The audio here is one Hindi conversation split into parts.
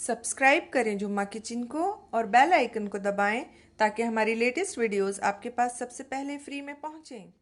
सब्सक्राइब करें जुम्मा किचन को और बेल आइकन को दबाएं ताकि हमारी लेटेस्ट वीडियोस आपके पास सबसे पहले फ्री में पहुंचें।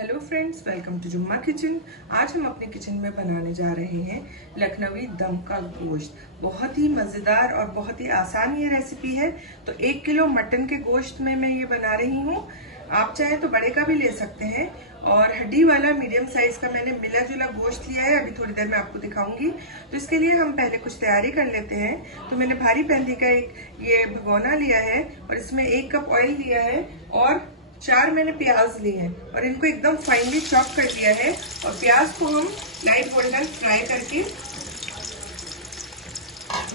हेलो फ्रेंड्स, वेलकम टू जुम्मा किचन। आज हम अपने किचन में बनाने जा रहे हैं लखनवी दम का गोश्त। बहुत ही मज़ेदार और बहुत ही आसान ये रेसिपी है। तो 1 किलो मटन के गोश्त में मैं ये बना रही हूँ। आप चाहें तो बड़े का भी ले सकते हैं। और हड्डी वाला मीडियम साइज का मैंने मिला जुला गोश्त लिया है। अभी थोड़ी देर में आपको दिखाऊंगी। तो इसके लिए हम पहले कुछ तैयारी कर लेते हैं। तो मैंने भारी पैंदी का एक ये भगोना लिया है और इसमें 1 कप ऑयल लिया है और 4 मैंने प्याज लिए हैं और इनको एकदम फाइनली चॉप कर लिया है। और प्याज को हम लाइट गोल्डन फ्राई करके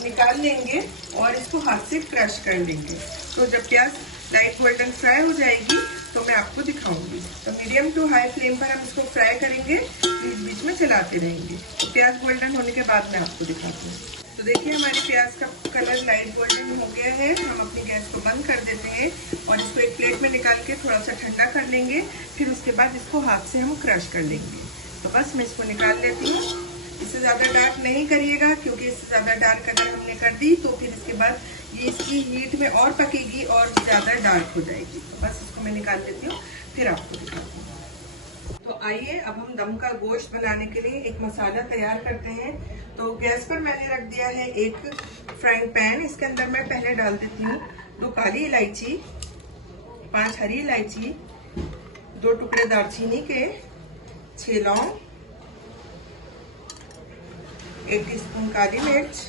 निकाल लेंगे और इसको हाथ से क्रश कर लेंगे। तो जब प्याज लाइट गोल्डन फ्राई हो जाएगी तो मैं आपको दिखाऊंगी। तो मीडियम टू हाई फ्लेम पर हम इसको फ्राई करेंगे, बीच बीच में चलाते रहेंगे। तो प्याज गोल्डन होने के बाद मैं आपको दिखाती हूँ। तो देखिए हमारे प्याज का कलर लाइट गोल्डन हो गया है। हम अपनी गैस को बंद कर देते हैं और इसको एक प्लेट में निकाल के थोड़ा सा ठंडा कर लेंगे। फिर उसके बाद इसको हाथ से हम क्रश कर लेंगे। तो बस मैं इसको निकाल लेती हूँ। इससे ज़्यादा डार्क नहीं करिएगा, क्योंकि इससे ज़्यादा डार्क अगर हमने कर दी तो फिर इसके बाद ये इसकी हीट में और पकेगी और ज़्यादा डार्क हो जाएगी। तो बस इसको मैं निकाल लेती हूँ, फिर आपको दिखाती हूँ। तो आइए अब हम दम का गोश्त बनाने के लिए एक मसाला तैयार करते हैं। तो गैस पर मैंने रख दिया है एक फ्राइंग पैन। इसके अंदर मैं पहले डाल देती हूँ 2 काली इलायची, 5 हरी इलायची, 2 टुकड़े दालचीनी के, 6 लौंग, 1 टीस्पून काली मिर्च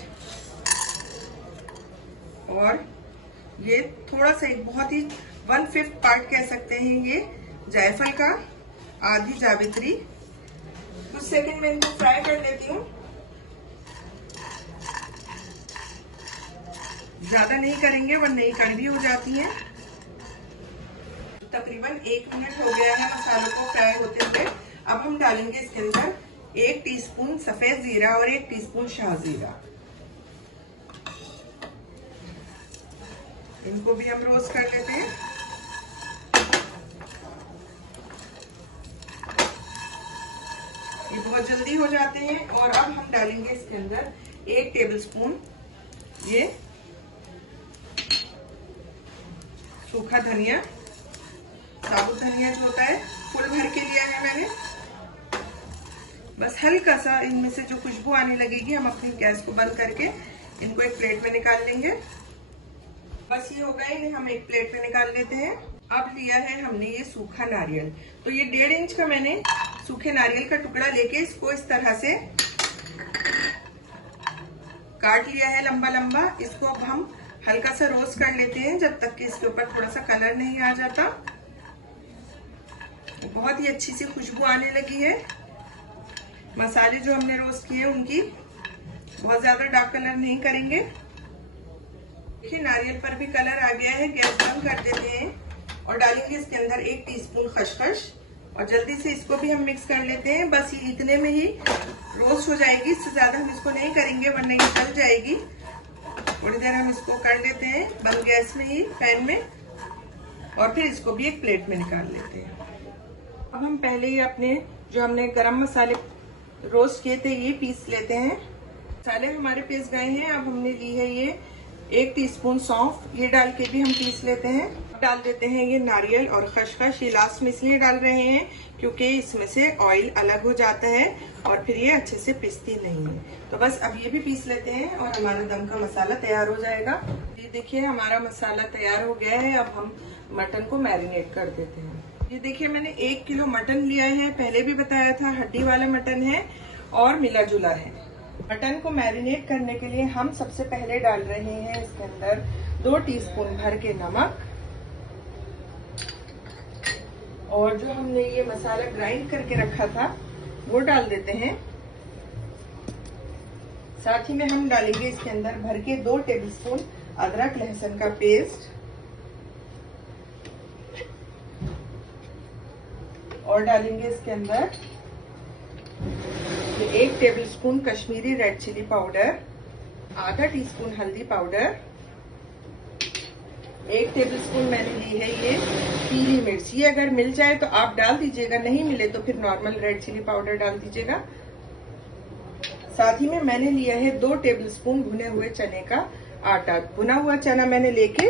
और ये थोड़ा सा एक बहुत ही 1/5 पार्ट कह सकते हैं ये जायफल का, आधी जावित्री। कुछ सेकंड में इनको फ्राई कर लेती हूँ। ज्यादा नहीं करेंगे वरना ये कड़वी हो जाती है। तकरीबन 1 मिनट हो गया है मसालों को फ्राई होते हुए। अब हम डालेंगे इसके अंदर 1 टीस्पून सफेद जीरा और 1 टीस्पून शाहजीरा। इनको भी हम रोस्ट कर लेते हैं। ये बहुत जल्दी हो जाते हैं। और अब हम डालेंगे इसके अंदर 1 टेबलस्पून ये सूखा धनिया, साबुत धनिया जो होता है फुल भर के लिया है मैंने। बस हल्का सा इनमें से जो खुशबू आने लगेगी हम अपनी गैस को बंद करके इनको एक प्लेट में निकाल लेंगे। बस ये हो गए, इन्हें हम एक प्लेट में निकाल लेते हैं। अब लिया है हमने ये सूखा नारियल। तो ये 1.5 इंच का मैंने सूखे नारियल का टुकड़ा लेके इसको इस तरह से काट लिया है लंबा लंबा। इसको अब हम हल्का सा रोस्ट कर लेते हैं जब तक कि इसके ऊपर थोड़ा सा कलर नहीं आ जाता। बहुत ही अच्छी सी खुशबू आने लगी है। मसाले जो हमने रोस्ट किए उनकी बहुत ज्यादा डार्क कलर नहीं करेंगे। देखिए नारियल पर भी कलर आ गया है। गैस बंद कर देते हैं और डालेंगे इसके अंदर 1 टीस्पून खसखस और जल्दी से इसको भी हम मिक्स कर लेते हैं। बस ये इतने में ही रोस्ट हो जाएगी, इससे ज्यादा हम इसको नहीं करेंगे वरना ये जल जाएगी। थोड़ी देर हम इसको कर लेते हैं बंद गैस में ही पैन में और फिर इसको भी एक प्लेट में निकाल लेते हैं। अब हम पहले ही अपने जो हमने गरम मसाले रोस्ट किए थे ये पीस लेते हैं। मसाले हमारे पीस गए हैं। अब हमने ली है ये 1 टीस्पून सौंफ, ये डाल के भी हम पीस लेते हैं। डाल देते हैं ये नारियल और खसखस। ये लास्ट में इसलिए डाल रहे हैं क्योंकि इसमें से ऑयल अलग हो जाता है और फिर ये अच्छे से पिसती नहीं है। तो बस अब ये भी पीस लेते हैं और हमारा दम का मसाला तैयार हो जाएगा। ये देखिए हमारा मसाला तैयार हो गया है। अब हम मटन को मैरिनेट कर देते हैं। ये देखिए मैंने 1 किलो मटन लिया है। पहले भी बताया था हड्डी वाला मटन है और मिला जुला है। मटन को मैरिनेट करने के लिए हम सबसे पहले डाल रहे हैं इसके अंदर 2 टीस्पून भर के नमक और जो हमने ये मसाला ग्राइंड करके रखा था वो डाल देते हैं। साथ ही में हम डालेंगे इसके अंदर भर के 2 टेबलस्पून अदरक लहसुन का पेस्ट और डालेंगे इसके अंदर 1 tablespoon Kashmiri red chilli powder, आधा टीस्पून हल्दी पाउडर, 1 टेबलस्पून मैंने ली है ये पीली मिर्च। ये अगर मिल जाए तो आप डाल दीजिएगा, नहीं मिले तो फिर नॉर्मल रेड चिली पाउडर डाल दीजिएगा। साथ ही में मैंने लिया है 2 टेबलस्पून भुने हुए चने का आटा। भुना हुआ चना मैंने लेके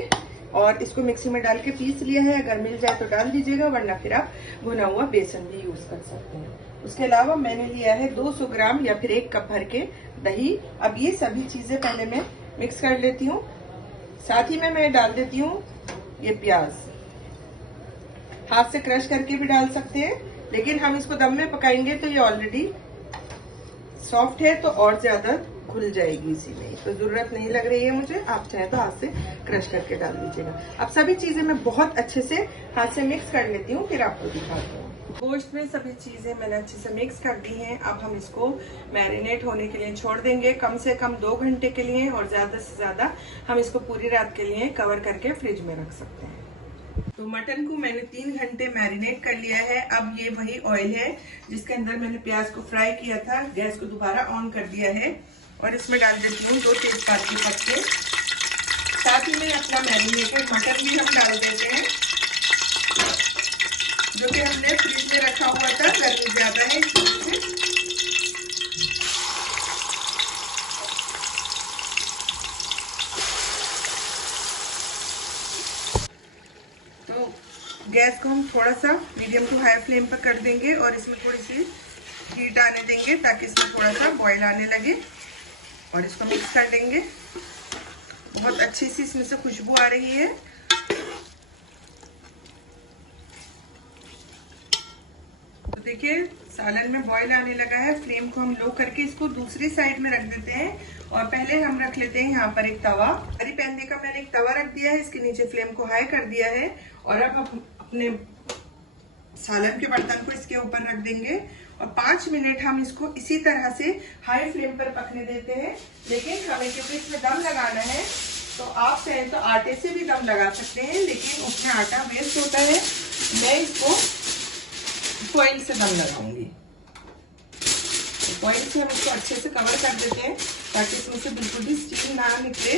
और इसको मिक्सी में डाल के पीस लिया है। अगर मिल जाए तो डाल दीजिएगा, वरना फिर आप भुना हुआ बेसन भी यूज कर सकते हैं। उसके अलावा मैंने लिया है 200 ग्राम या फिर 1 कप भर के दही। अब ये सभी चीजें पहले मैं मिक्स कर लेती हूँ। साथ ही में मैं डाल देती हूँ ये प्याज। हाथ से क्रश करके भी डाल सकते हैं, लेकिन हम इसको दम में पकाएंगे तो ये ऑलरेडी सॉफ्ट है तो और ज्यादा घुल जाएगी इसी में, तो जरूरत नहीं लग रही है मुझे। आप चाहे तो हाथ से क्रश करके डाल दीजिएगा। अब सभी चीजें मैं बहुत अच्छे से हाथ से मिक्स कर लेती हूँ, फिर आपको दिखाती हूँ। गोश्त में सभी चीजें मैंने अच्छे से मिक्स कर दी हैं। अब हम इसको मैरिनेट होने के लिए छोड़ देंगे, कम से कम 2 घंटे के लिए, और ज्यादा से ज्यादा हम इसको पूरी रात के लिए कवर करके फ्रिज में रख सकते हैं। तो मटन को मैंने 3 घंटे मैरिनेट कर लिया है। अब ये वही ऑयल है जिसके अंदर मैंने प्याज को फ्राई किया था। गैस को दोबारा ऑन कर दिया है और इसमें डाल देती हूँ 2 तेजपात के पत्ते। साथ ही में अपना मैरिनेटेड मटन भी हम डाल देते हैं, जो कि हमने फ्रिज में रखा हुआ था। गर्मी ज्यादा है इस वजह से। तो गैस को हम थोड़ा सा मीडियम टू हाई फ्लेम पर कर देंगे और इसमें थोड़ी सी हीट आने देंगे ताकि इसमें थोड़ा सा बॉईल आने लगे, और इसको मिक्स कर देंगे। बहुत अच्छी सी इसमें से खुशबू आ रही है। तो देखिए सालन में बॉईल आने लगा है। फ्लेम को हम लो करके इसको दूसरी साइड में रख देते हैं, और पहले हम रख लेते हैं यहाँ पर एक तवा। हरी पैन का मैंने एक तवा रख दिया है, इसके नीचे फ्लेम को हाई कर दिया है, और अब हम अपने सालन के बर्तन को इसके ऊपर रख देंगे और 5 मिनट हम इसको इसी तरह से हाई फ्लेम पर पकने देते हैं। लेकिन हमें क्योंकि इसमें दम लगाना है, तो आप चाहें तो आटे से भी दम लगा सकते हैं, लेकिन उसमें आटा वेस्ट होता है। मैं इसको फॉइल से दम लगाऊंगी। तो फॉइल से हम इसको अच्छे से कवर कर देते हैं ताकि इसमें से बिल्कुल भी स्टीम ना निकले।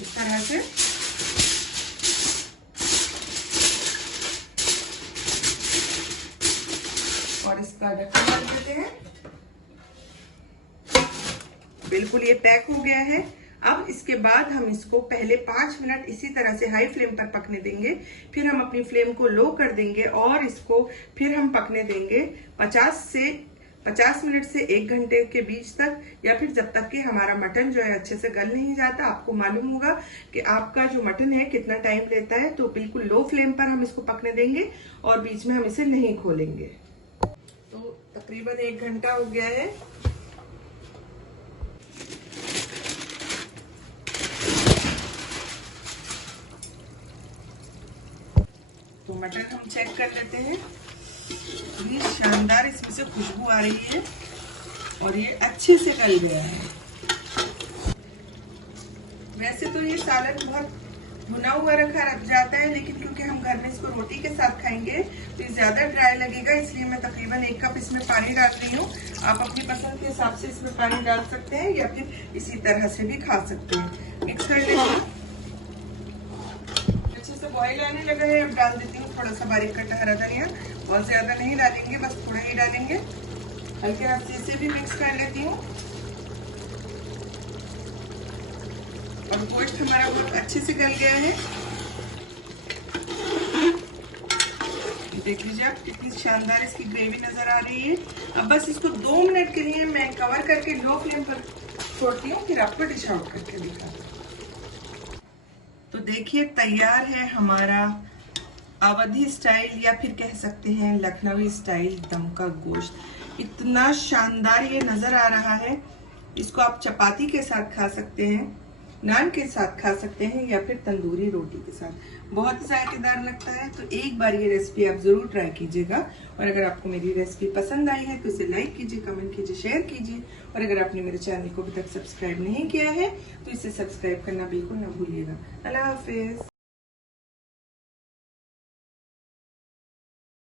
इस तरह से और इसका ढक्कन डाल देते हैं। बिल्कुल ये पैक हो गया है। अब इसके बाद हम इसको पहले 5 मिनट इसी तरह से हाई फ्लेम पर पकने देंगे, फिर हम अपनी फ्लेम को लो कर देंगे और इसको फिर हम पकने देंगे 50 मिनट से 1 घंटे के बीच तक, या फिर जब तक कि हमारा मटन जो है अच्छे से गल नहीं जाता। आपको मालूम होगा कि आपका जो मटन है कितना टाइम लेता है, तो बिल्कुल लो फ्लेम पर हम इसको पकने देंगे और बीच में हम इसे नहीं खोलेंगे। तो तकरीबन 1 घंटा हो गया है। तो मटन हम चेक कर लेते हैं। ये शानदार इसमें से खुशबू आ रही है और ये अच्छे से गल गया है। वैसे तो ये सालन बहुत भुना हुआ रखा रख जाता है, लेकिन क्योंकि हम घर में इसको रोटी के साथ खाएंगे तो ये ज्यादा ड्राई लगेगा, इसलिए मैं तकरीबन 1 कप इसमें पानी डाल रही हूँ। आप अपनी पसंद के हिसाब से इसमें पानी डाल सकते हैं या फिर इसी तरह से भी खा सकते हैं। मिक्स कर लेते हैं। अच्छे से बॉईल आने लगा है। अब डाल देती हूँ थोड़ा सा बारीक कटा हरा धनिया। बहुत ज्यादा नहीं डालेंगे, बस थोड़ा ही डालेंगे। हल्के हाथ से इसे भी मिक्स कर लेती हूँ। और गोश्त हमारा बहुत अच्छे से गल गया है। देख लीजिए आप कितनी शानदार इसकी ग्रेवी नजर आ रही है। अब बस इसको 2 मिनट के लिए मैं कवर करके लो फ्लेम पर छोड़ती हूँ, फिर आपको डिश आउट करके दिखाती हूँ। तो देखिए तैयार है हमारा अवधी स्टाइल या फिर कह सकते हैं लखनवी स्टाइल दम का गोश्त। इतना शानदार ये नजर आ रहा है। इसको आप चपाती के साथ खा सकते हैं, नान के साथ खा सकते हैं, या फिर तंदूरी रोटी के साथ। बहुत ही जायकेदार लगता है। तो एक बार ये रेसिपी आप जरूर ट्राई कीजिएगा, और अगर आपको मेरी रेसिपी पसंद आई है तो इसे लाइक कीजिए, कमेंट कीजिए, शेयर कीजिए, और अगर आपने मेरे चैनल को अभी तक सब्सक्राइब नहीं किया है तो इसे सब्सक्राइब करना बिल्कुल ना भूलिएगा। अल्लाह हाफिज।